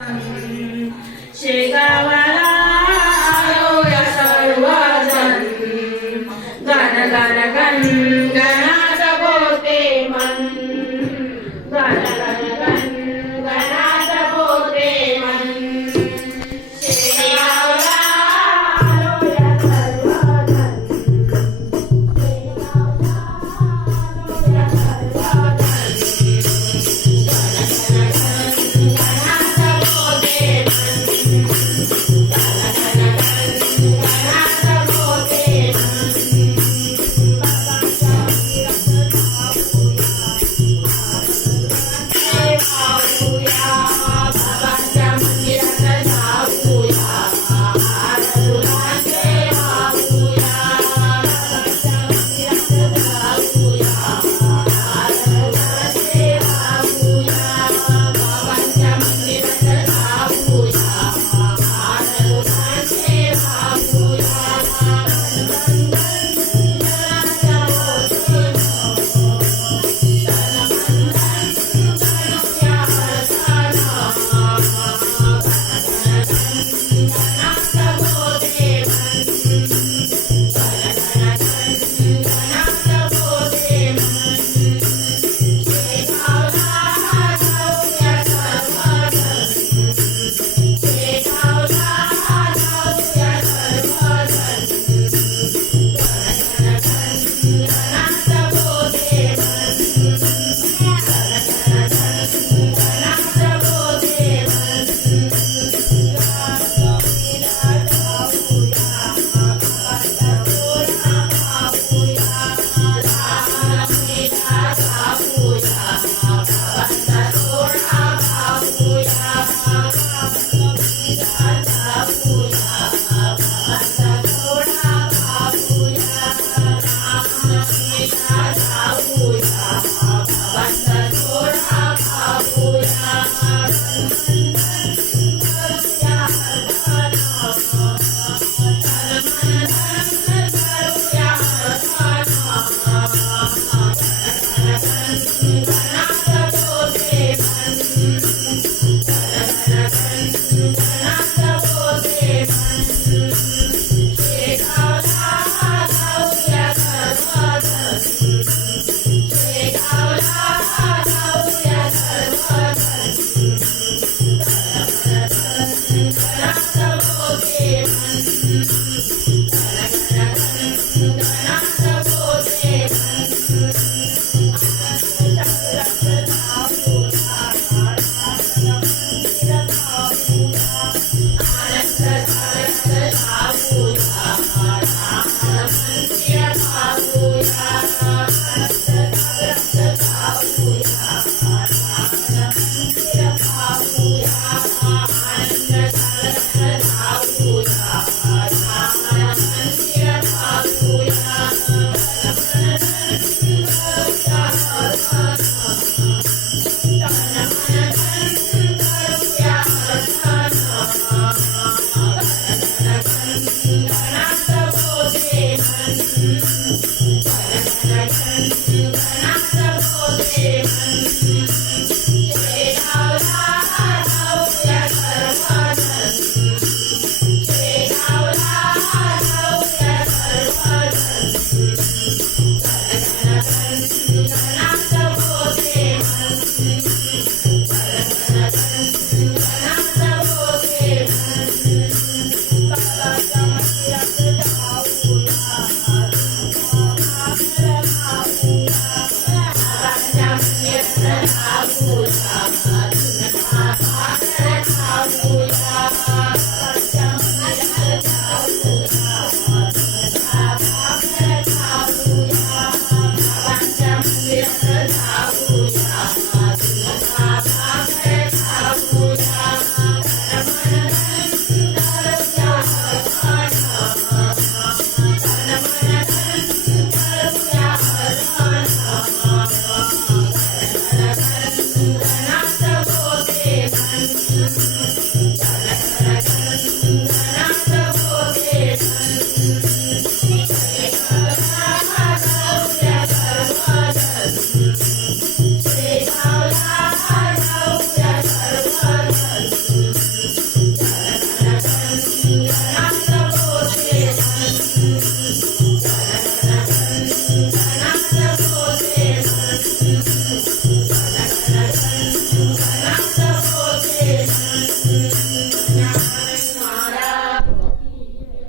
Amém.